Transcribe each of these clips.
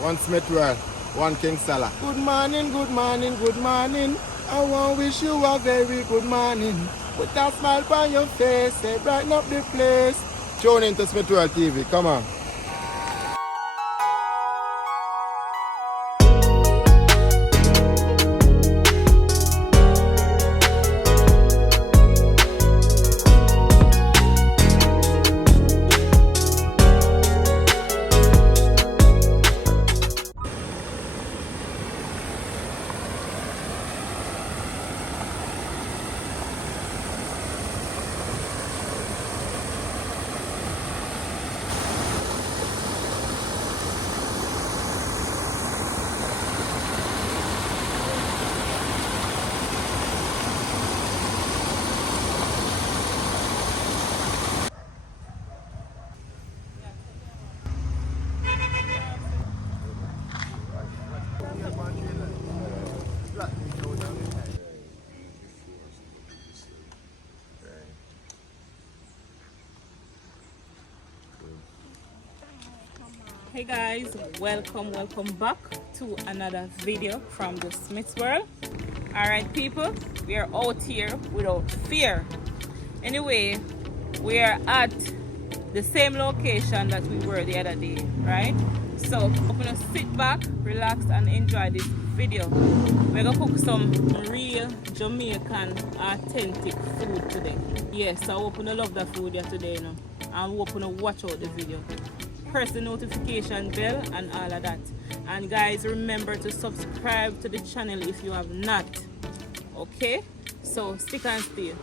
one Smith World, one King Salah. Good morning, good morning, good morning. I want to wish you a very good morning. With a smile on your face, say brighten up the place. Tune into Smith World TV, come on. Hey guys, welcome back to another video from the Smith World. Alright people, we are out here without fear. Anyway, we are at the same location that we were the other day, right? So I'm gonna sit back, relax and enjoy this video. We're gonna cook some real Jamaican authentic food today. Yes, I hope you love that food here today, you know, and I hope you watch out the video. Press the notification bell and all of that. And guys, remember to subscribe to the channel if you have not. Okay? So stick and stay.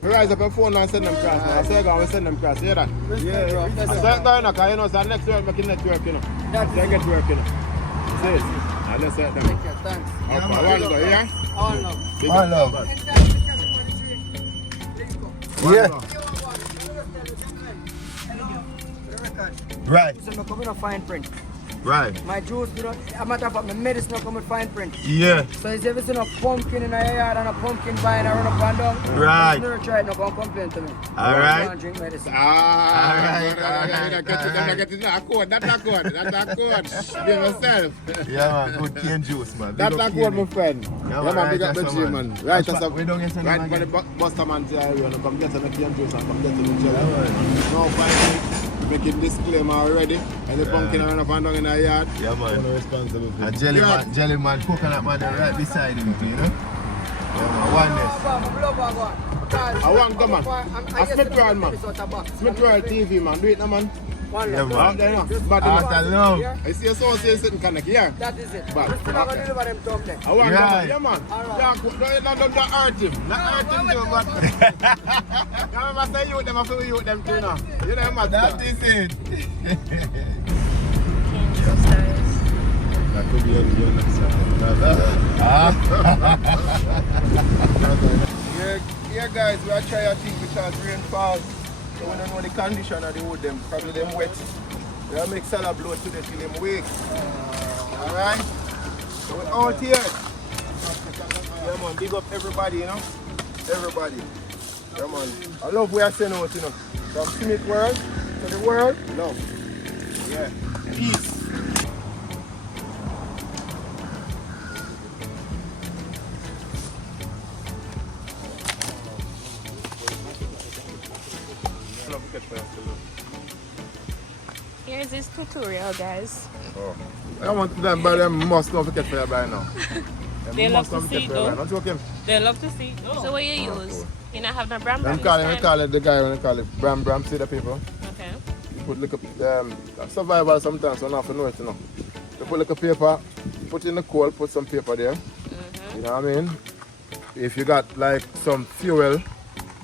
Rise up your phone and send them cross, man. I say go and send them cross, you hear that? Yeah. I say go in, because you know, so next week making network, you know. Then get work, you know. See it? Now let's set them. Thank you, thanks. Okay, one go, yeah? All love. All love. Yeah. Right. So I'm coming to fine print. Right. My juice, a matter of fact, my medicine come with fine print. Yeah. So if you see a pumpkin in a yard and a pumpkin vine and run up and down, right. Never try it, no come complain to me. All right. Don't drink medicine. Alright. That's not code. That's not code. Be yourself. Yeah, man, good cane juice, man. That's not code, my friend. Yeah, man, big up the G, man. Right, that's we don't get some right for the Buster man to you know, come get some cane juice and come get some jelly. No, fine. Making disclaimer already, and the pumpkin run up and down in the yard. Yeah, man. Responsible for and jelly man, coconut man, they're right beside him, you know? Yeah, I want to man. I Smith World, man. Smith World TV, man. Do it now, man. Yeah, man. There, no. But After love. I see a source here sitting connect here. That is it. But Still not gonna deliver them top there. I want Yeah. to man. Yeah, man. Yeah, don't hurt him. Not hurt him too, but I must say you them, I feel you them too now. You know, man. That is it. That could be a good Yeah, guys, we are trying to think because rain falls. So we don't know the condition of the wood them. Probably them wet. We are make salad blow today till them wake. Alright? So we're out here. Yeah man, big up everybody, you know. Everybody. Yeah man. I love where I send out, you know. From Smith World to the world. Love. Yeah. Peace. Here's this tutorial, guys. Oh. I want them, but them must not forget for you by now. They love to see it though. Not joking. They love to see it though. So what you use? You not have no bram bram We call it the guy when they call it bram, see the people. Okay. You put like a survival sometimes, so not to know it, you know. You put like a paper, put in the coal, put some paper there. You know what I mean? If you got like some fuel,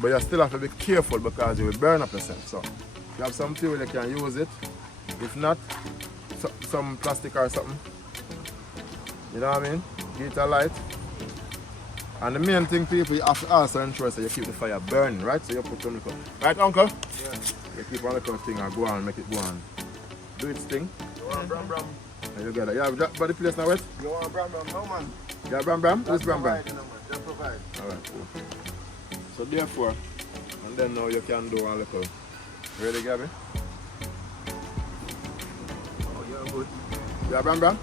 but you still have to be careful because you will burn up yourself. So if you have some fuel, you can use it. If not, some plastic or something. You know what I mean? Give it a light. And the main thing, people, you have to also ensure that you keep the fire burning, right? So you put some liquor. Right, uncle? Yeah. You keep on the thing and go on, make it go on. Do its thing. You want bram bram? And you got it. You have that body place now, wet? You want bram bram? No, man. You have bram bram? Who's bram bram? Just provide. Alright, cool. So therefore, and then now you can do a little. Ready, Gabby? Oh, you're good. Yeah, Bram Bram?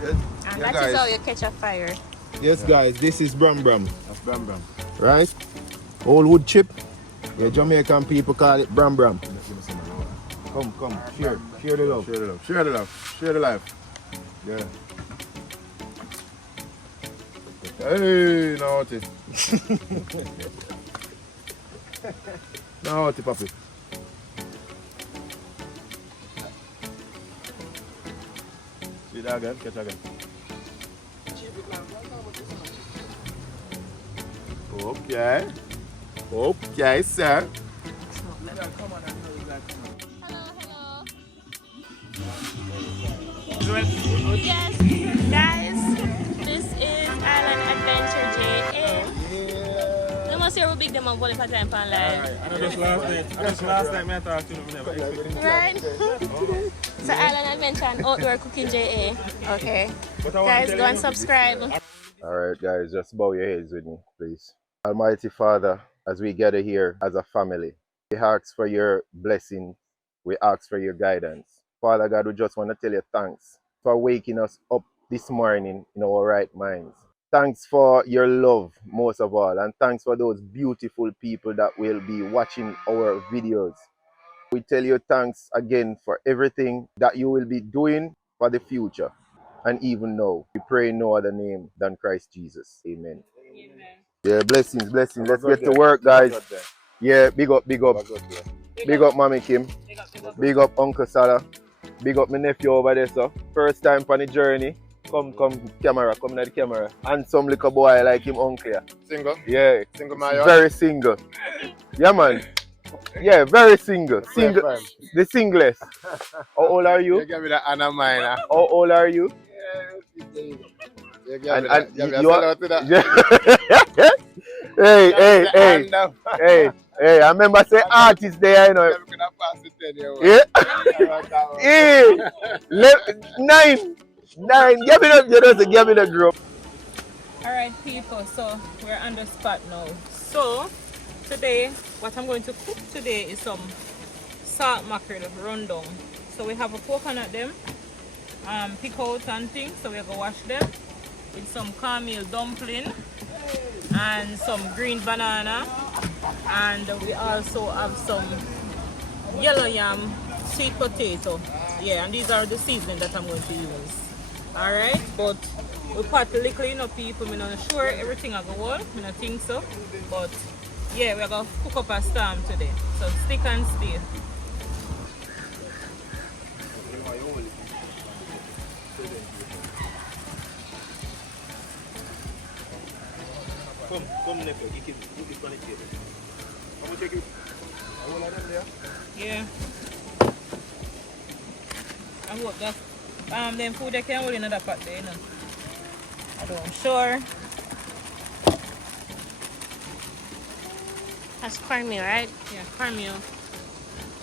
Yes. And Yeah, that is guys. how you catch a fire. Yes, guys, this is Bram Bram, That's Bram Bram. right? Old wood chip. Yeah, Jamaican people call it Bram Bram. Come, share the love. Share the love. Share the love. Share the life. Yeah. Hey, naughty. Naughty, puppy. See that again? Catch again. Okay. Okay, sir. Yes, guys, this is Island Adventure JA. You must hear how big them are bullet for time pan live. I just last night I talked to them, never expected. Right? So Island Adventure and Outdoor Cooking JA. Okay. Guys, go and subscribe. Alright, guys, just bow your heads with me, please. Almighty Father, as we gather here as a family, we ask for your blessing, we ask for your guidance. Father God, we just want to tell you thanks for waking us up this morning in our right minds. Thanks for your love, most of all, and thanks for those beautiful people that will be watching our videos. We tell you thanks again for everything that you will be doing for the future. And even now, we pray in no other name than Christ Jesus. Amen. Yeah, blessings. Let's get to work, guys. Yeah, big up. Big up Mommy Kim. Big up Uncle Salah. Big up my nephew over there, so. First time on the journey. Come camera, come to the camera. And some little boy like him uncle. Single? Yeah. Single Mario? Very single. Yeah, man. Yeah, very single. Single. The singlest. How old are you? You give me that Anna Minor. How old are you? You Hey, I remember say artist there, you know. Yeah. Yeah. 9. Give me the group. Alright people, so we're on the spot now. So today, what I'm going to cook today is some salt mackerel rundown. So we have a coconut them, pick out and things, so we're gonna wash them with some cornmeal dumpling and some green banana, and we also have some yellow yam, sweet potato. Yeah, and these are the seasoning that I'm going to use. Alright, but we put a little, you know, people, I'm not sure everything I go well, I don't think so, but yeah, we're going to cook up a storm today, so stick and stay. Come nephew, you can put it on the table. I'm going to take it. All of them there? Yeah. I hope that them food they can hold in another pot there, you know. I don't sure. That's cornmeal, right? Yeah, cornmeal.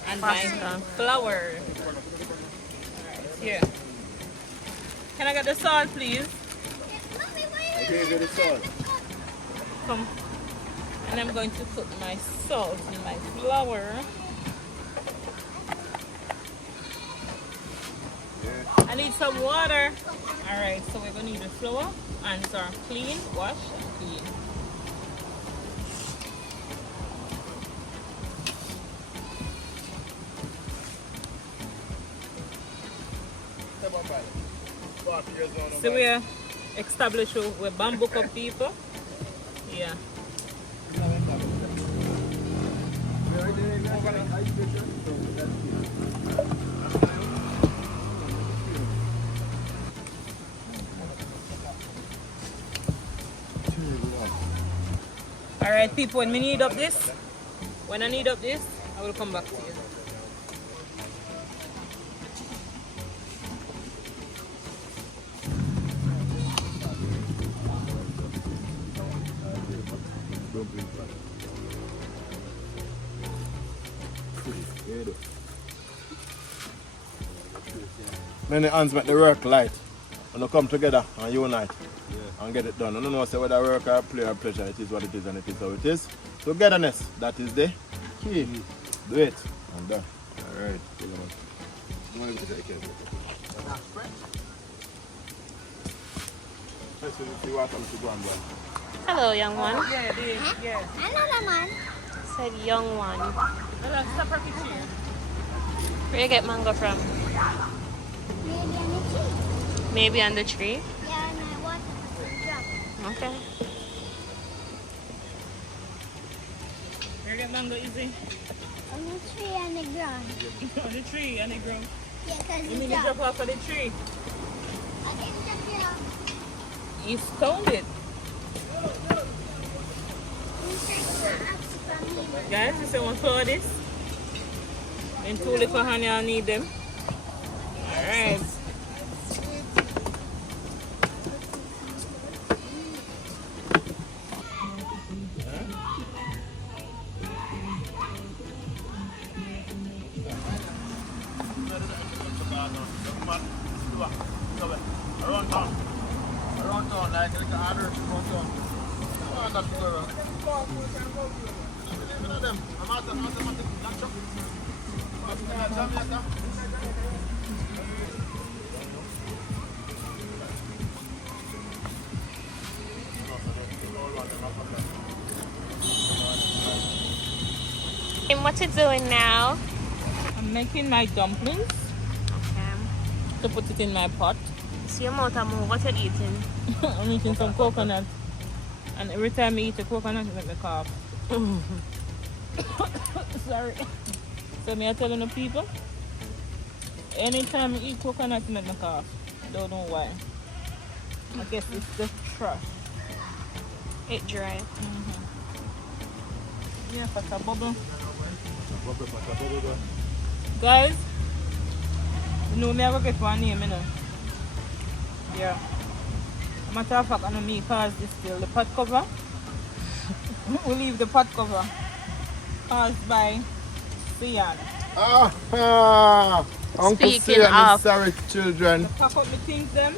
And my flour. Alright, here. Can I get the salt, please? I gave you the salt. Come. And I'm going to put my salt in my flour. I need some water. Alright, so we're going to need the flour. And it's our clean, wash and clean. So we are established with bamboo cup people. Yeah. Alright people, when we need up this, when I need up this, I will come back to you. Many hands make the work light. When they come together and unite and get it done. I don't know say whether work or play or pleasure, it is what it is and it is how it is. Togetherness, that is the key. Do it. And done. Alright. want to take it. Let's see what comes to go on, boy. Hello, young one. Yeah, yeah. Another man. Said young one. Hello, stop right here. Where you get mango from? Maybe on the tree. Maybe on the tree? Yeah, and I water for some drop. Okay. Where you get mango, Izzy? On the tree and the ground. On the tree and the ground. Yeah, because You mean it's you drop off of the tree? I can just drop. You stoned it. Guys, you say one for this? And 2 little honey, I need them. Alright. Around town, like a other around town. Oh, that's good. I'm out And what you doing now? I'm making my dumplings to put it in my pot. See your mouth move. What you eating? I'm eating some coconut. And every time I eat a coconut, I make me cough. Sorry. So me I telling the people, anytime I eat coconut, I make me cough. Don't know why. I guess it's the trash. It dry. Yeah, pata bubble. Guys, you know me I go get one name, you know. Yeah. A matter of fact, I know me cause this still the pot cover. We leave the pot cover caused by Sian. Uncle Speaking Sian, of- sorry children. Pack up the things them.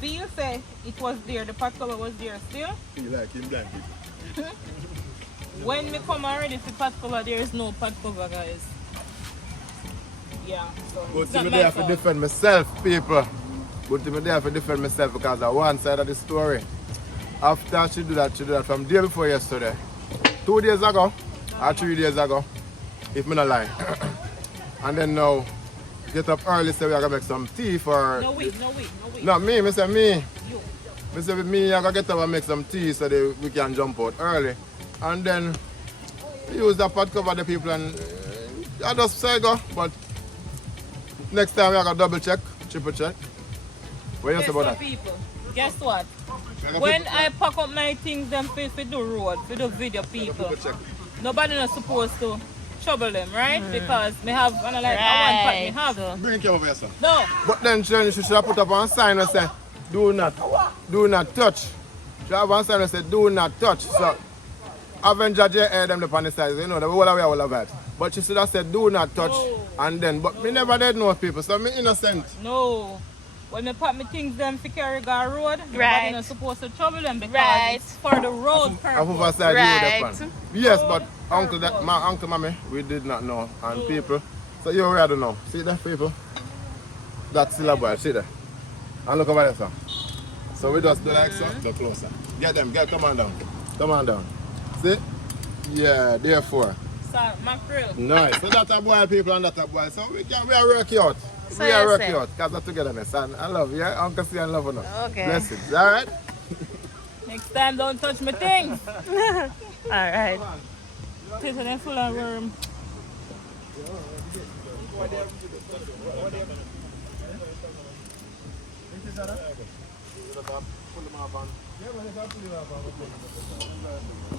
Feel say it was there, the pot cover was there still. You like him blanket. When we come already for pot cover, there is no pot cover, guys. Yeah, so But it's to not me my there to fault. defend myself, people. But to me there to defend myself because of one side of the story. After she do that from day before yesterday. 2 days ago or 3 days ago, if me not lie. And then now, get up early, say we are gonna make some tea for... No wait. No, me say me. You. Me say me, I gotta get up and make some tea so that we can jump out early. And then use the pot cover the people and I just say go. But next time we are gonna double check, triple check. What you Guess say about what, that? people? Guess what? When I pack up my things them for the road, for the video people, check. nobody not supposed to trouble them, right? Because me have and I like a one pack me have. Bring it over here, sir. No, But then she should have put up one sign and say, do not touch. She have one sign and say, do not touch. So Avenger J air them up on the side, you know, the whole away all of that. But she should have said, do not touch. No. And then, but me never did know people, so me innocent. no. When me pack my things them for carry go road, nobody Right. not supposed to trouble them because Right. it's for the road Of purpose. overside Right. you the pan. Yes, but uncle, that my uncle, mommy, we did not know, and people. So you already know. See that people? That's still a boy. See that? And look over there, sir. So we just do like so. Go closer. Get them. Come on down. Come on down. See? Yeah. Therefore. So, mackerel. Nice. So that's a boy, people, and that's a boy. So we are working out. So we are you working say? out because of togetherness. And I love you. Yeah? Uncle see and love you. Okay. Blessings. All right. Next time don't touch my things. Alright. People them full of worm.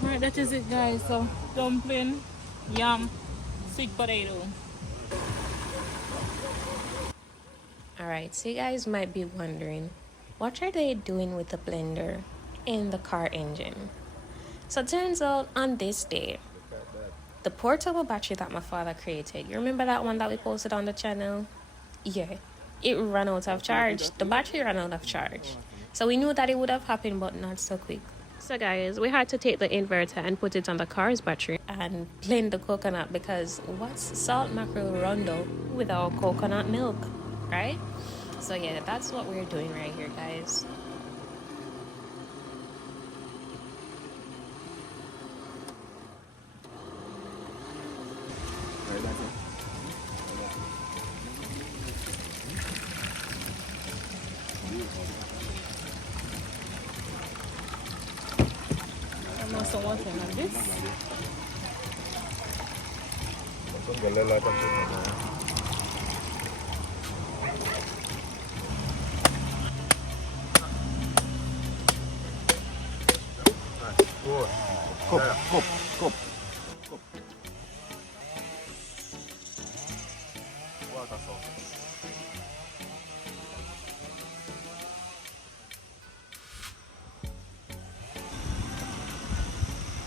Alright, that is it guys. So dumpling, yam, sweet potato. Alright, so you guys might be wondering, what are they doing with the blender in the car engine? So it turns out on this day, the portable battery that my father created, you remember that one that we posted on the channel? Yeah, it ran out of charge. The battery ran out of charge. So we knew that it would have happened, but not so quick. So guys, we had to take the inverter and put it on the car's battery and blend the coconut, because what's salt mackerel rondo without coconut milk, right? So yeah, that's what we're doing right here, guys. I'm also working on this. Cup.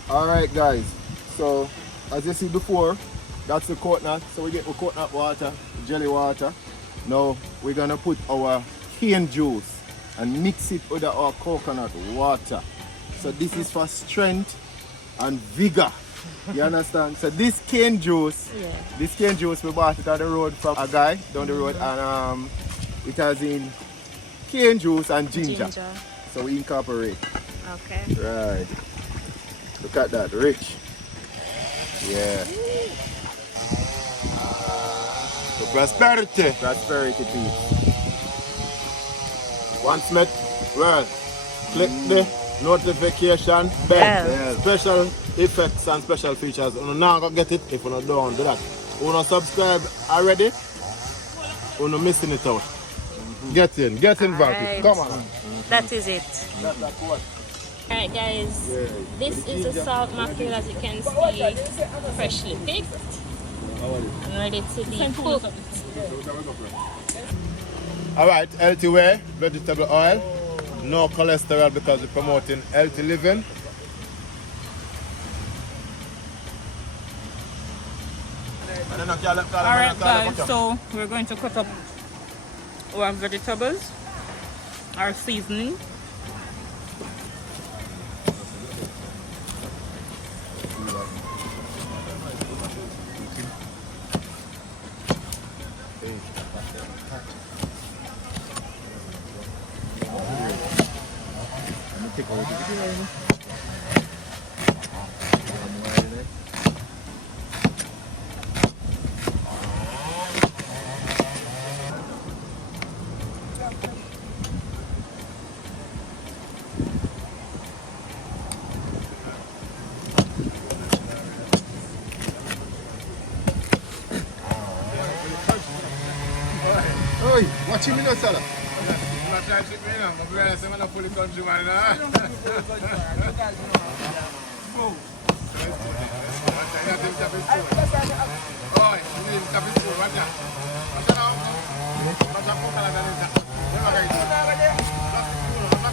Alright guys, so as you see before, that's the coconut. So we get the coconut water, jelly water. Now we're gonna put our cane juice and mix it with our coconut water. So this is for strength and vigor. You understand? So this cane juice, we bought it on the road from a guy down the road, and it has in cane juice and ginger. So we incorporate. Okay. Right. Look at that, rich. Yeah. The prosperity. Prosperity piece. Once met, well, click the notification bell. Yeah. Special effects and special features. You now go get it if you don't do that. You not subscribe already, you're not missing it out. Get involved. Right. Come on. That is it. That's that one. Alright guys, this is the salt mackerel, as you can see, freshly picked and ready to be cooked. Alright, healthy way, vegetable oil, no cholesterol because we're promoting healthy living. Alright guys, so we're going to cut up our vegetables, our seasoning. Oi, watch me now, Salah.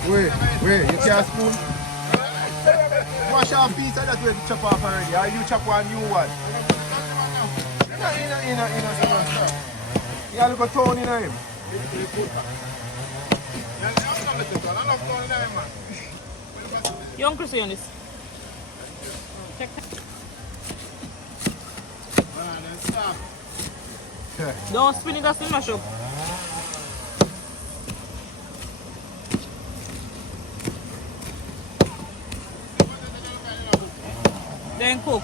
Wait, you can't spoon? Wash off piece of that way to chop off already. Or you chop one new one? You look a tone in him. You Uncle see on this? Check. Don't spin it, that's the mash up. Then cook.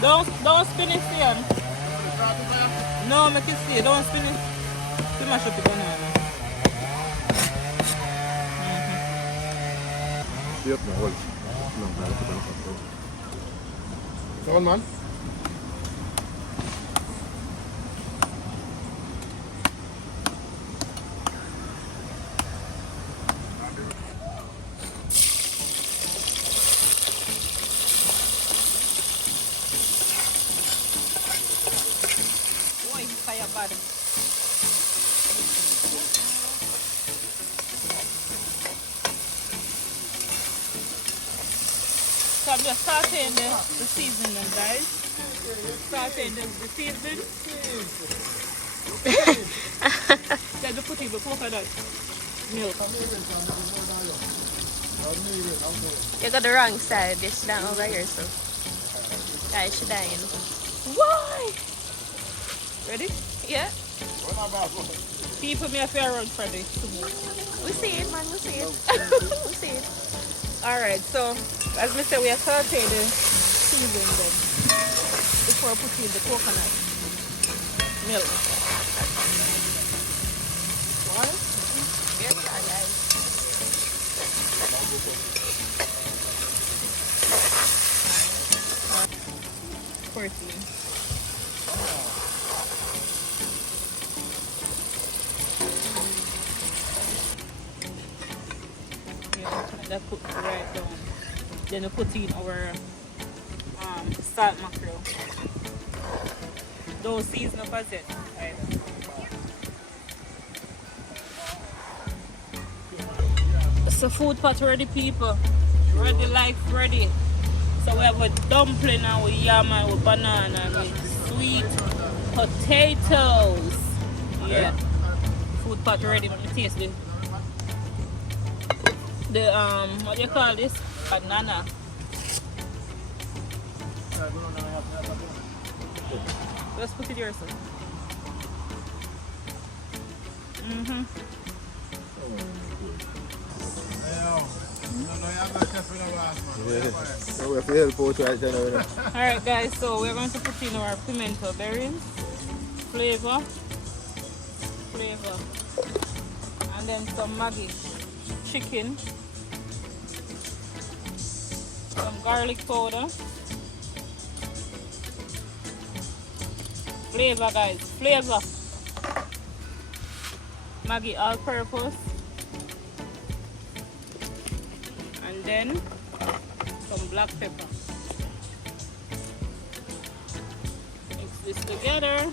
Don't spin it, Stian. No, make it stay. Don't spin it. You mash up the banana. Yep, no, hold. No, one man. Boy, fire bad. So I'm just starting the seasoning, guys. Starting the seasoning. Then we put in the coconut milk. You got the wrong side. This down over here, so. Guys, she dying. Why? Ready? Yeah. People me a fair run for this. We see it, man. We see it. We see it. Alright, so as we say, we are sauteing the seasoning then before putting the coconut milk. What? Yes, guys. 14. That cook right down. Then we put in our salt mackerel. Don't season up as yet. Right. So food pot ready, people. Ready, life ready. So we have a dumpling and with yam and with banana and with sweet potatoes. Yeah. Food pot ready. Let me taste it. The what do you call this? Banana. Let's put it yourself. Alright guys, so we're going to put in our pimento berries, flavor, and then some Maggi chicken, some garlic powder, flavor guys, flavor, Maggi all-purpose, and then some black pepper. Mix this together.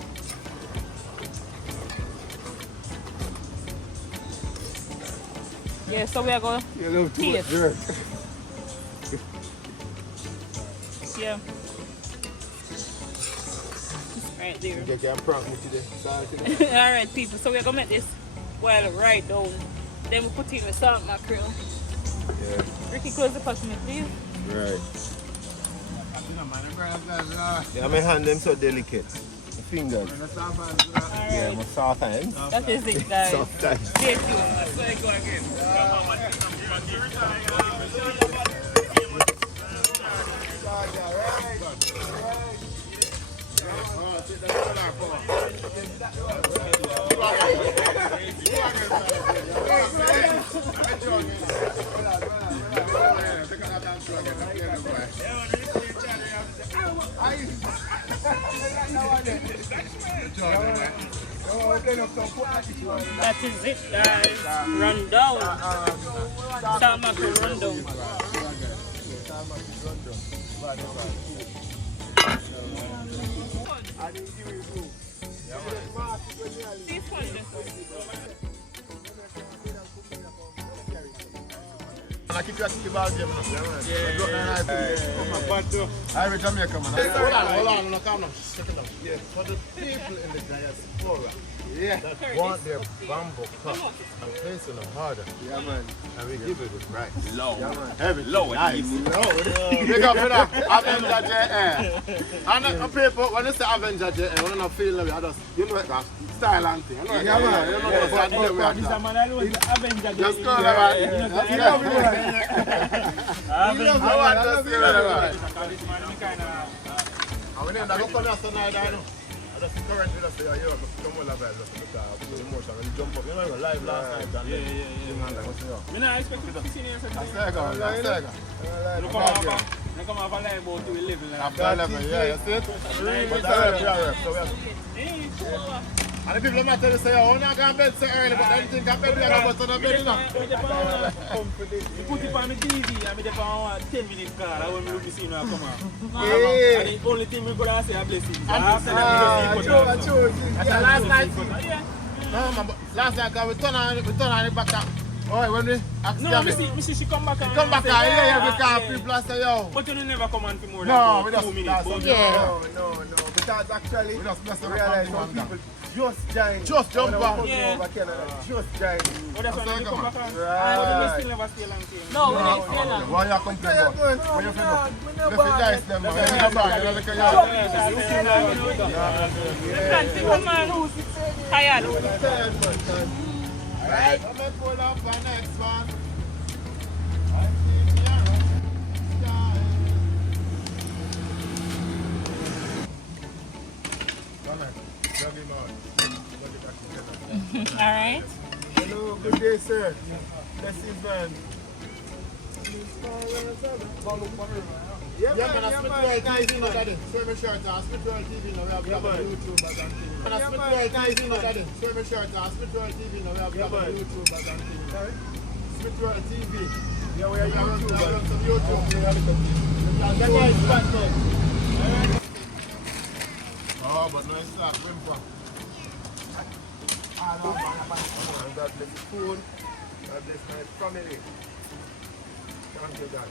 Yeah, so we are going to taste. Yeah. Right there. Alright people, so we're going to make this boil right down. Then we put in the salt mackerel. Yeah. Ricky, close the pot for me, please. Right. Yeah, my hand them so delicate. My fingers. Yeah, my soft hands. That is it, guys. Soft hands. Stay tuned. That is it, guys. Rundown. Salt mackerel rundown. This one, I keep you the ball game. I will Jamaican man. Hold on, no, calm down. Second down. Yeah. For the people in the diaspora that want their bamboo cup and place in the harder. Yeah, man. And we give it the right. Low. Yeah, man. Everything. Low. Nice. Low. Big up for that. Avenger JR. And people, when you say Avenger JR, when you feel like I just, you know it, style and thing. Yeah, man. You know what This man alone is Avenger. just go there, man. I want to see that. I mean, I don't know tonight, I know. I just currently just say, yo, come on, just the emotion and jump up. You know, live last night. I don't expect you to see you. Come off a live about to 11. After 11, yeah, you see it? And the people might tell you, say, oh, I'm going to bed so early, but then think I'm going to go to the bed now. You put it on the TV, I'm there for 10 minutes car. I want to look to see now come out. Yeah. And the only thing we're going to say is blessings. That's the last night. No, man, but last night we turn on it back up. Oh, when we ask No, me see she come back and come back, say, yeah, because people say, yo. But you never come on for more No, we than just 2 minutes. no, start actually We just bless them realize from some the people just join. Just jump When I back. was Yeah. over Canada, just join. Oh, that's why you come back. Right. We still never stay long time. No, we didn't stay long. Why you complain about? What you feel? Let's be nice them, man. Let's be nice. Let's be You can't see one man who's tired. Alright, I'm gonna pull up for next one. Alright. Hello, good day, sir. Blessings, man. Yeah, man, I spit TV now, daddy. Show me shirt, I spit TV now. We have YouTube and things. Man, I spit TV now, daddy. Show me shirt, I spit TV now. We have YouTube and things. Sorry? Spit TV. Yeah, we are YouTube. We have some YouTube. That guy is fat, man. Oh, but no, it's not whimper. God bless the food. God bless my family. Thank you, God.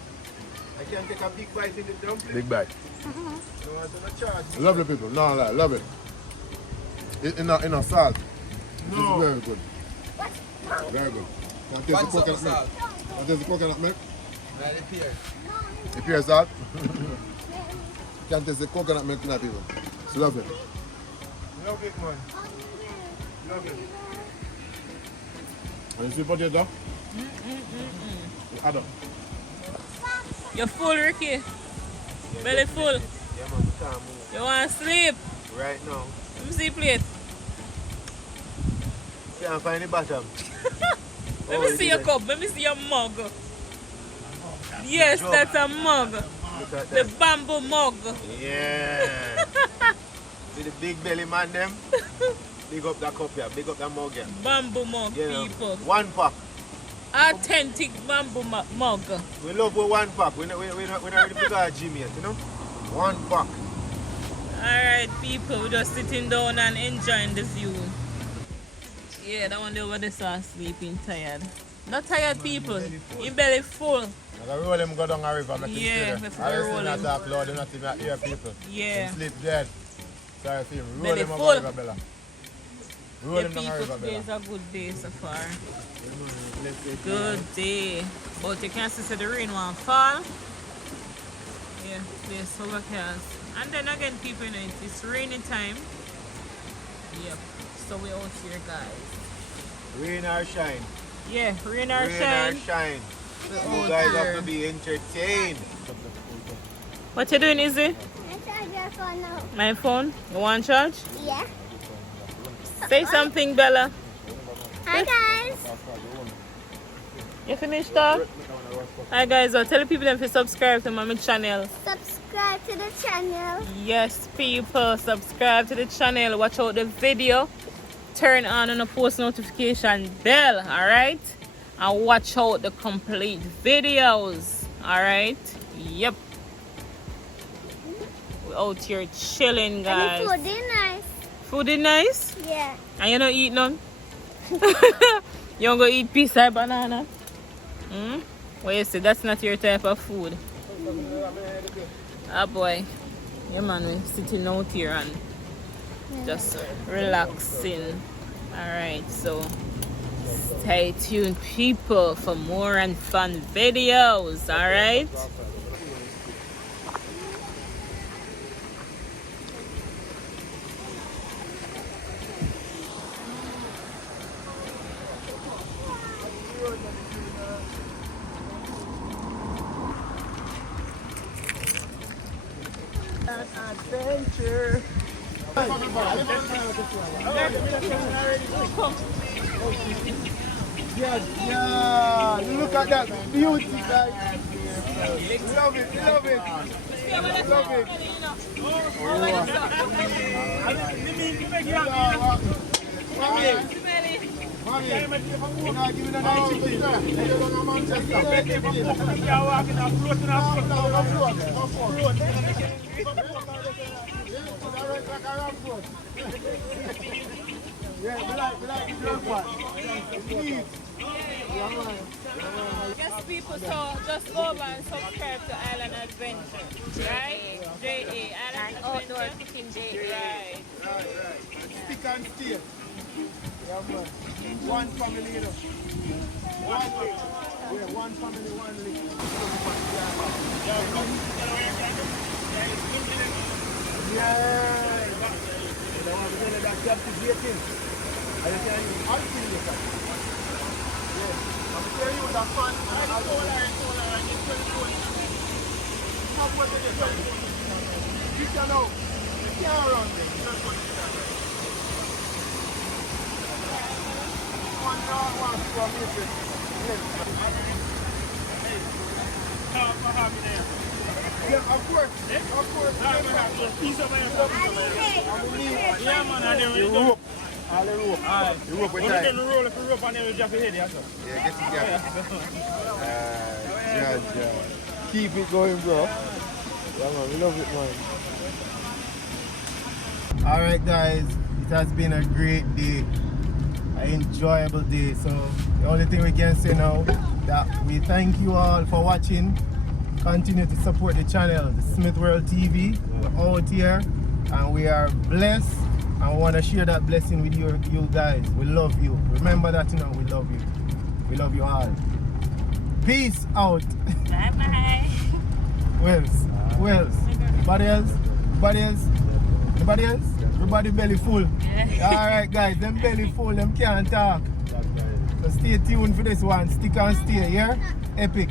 I can take a big bite in the dumpling. Big bite. No one's gonna charge me. Lovely people. No, lie, love it. In a salt. No. This is very good. Very good. Can I taste the coconut milk? Can I taste the coconut milk? The pear salt? Can I taste the coconut milk now, people? It's lovely. Love it, man. Love it. And you see potato? Add up. You're full, Ricky. Belly full. Yeah, man. Can't move. You want to sleep? Right now. Let me see plate. Can't find the bottom. Let me see your cup. Let me see your mug. Yes, that's a mug. Look at The that. bamboo mug. Yeah. See the big belly man them? Big up that cup here. Big up that mug here. Bamboo mug, You know, people. 1 pack. Authentic bamboo mug. We love with 1 pack. We not ready to go to gym yet, you know? 1 pack. Alright, people. We're just sitting down and enjoying the view. Yeah, that one over there saw sleeping tired. Not tired, people. In belly full. I can roll them go down a river, make Yeah, him before I we still roll not him. talk loud, they not even hear people. Yeah. They sleep dead. Sorry for him. Roll Belly them over full. a river, Bella. Roll Yeah, them down a people, river, today Bella. is a good day so far. Good day. But you can see the rain won't fall. Yeah, place overcast. And then again, people, you know, it's raining time. Yep. So we're out here, guys. Rain or shine. Yeah, rain or Rain shine. or shine. We're You out guys here. have to be entertained. What you doing, Izzy? I charge your phone now. My phone? You want charge? Yeah. Say something, Bella. Hi guys. You finished up? Hi guys, I'll tell the people them to subscribe to my channel. Subscribe to the channel. Yes, people, subscribe to the channel. Watch out the video. Turn on the post notification bell, alright? And watch out the complete videos, alright? Yep. We're out here chilling, And guys. the food is nice. Food is nice? Yeah. And you don't eat none? You don't go eat pizza or banana? Hmm? Well, you see, that's not your type of food. Ah, boy. Yeah, man, we're sitting out here and just relaxing. Alright, so stay tuned, people, for more and fun videos. Alright? Adventure. Yeah, look at that beauty, guys. Love it, love it. Love it. Mommy, you're not giving an hour to sir. You're going to Manchester. You're walking up, floating Yeah, we like the drunk one. Please. Yes, people, so just go over and subscribe to Island Adventure. Right? J.A. Island And outdoor Adventure. cooking J. Right. Stick and stay. Yeah, man. One family, you know. One lick. Yeah, one family, one lick. Yeah. The one that captivating. I tell you, I'll kill you, sir. Yeah. I'm telling you, the fun. I'll go there and get 24. How much is it? You can know. You can't run there. You just want to stand there. One from you. Talk for happy there. Yeah, of course. Of course. Piece of my yeah, man, I didn't The rope. All the rope. Alright. The rope with When time. you do the roll, if you rope and then you drop your head, yeah, sir. Yeah, get together. Yeah. Keep it going, bro. Yeah, man, we love it, man. Alright, guys. It has been a great day. An enjoyable day. So, the only thing we can say now that we thank you all for watching. Continue to support the channel, the Smith World TV. We're out here and we are blessed. And we want to share that blessing with you guys. We love you. Remember that, you know, we love you. We love you all. Peace out. Bye-bye. Who else? Who else? Anybody else? Anybody else? Anybody else? Everybody belly full. Alright guys, them belly full, them can't talk. So stay tuned for this one. Stick and stay, yeah? Epic.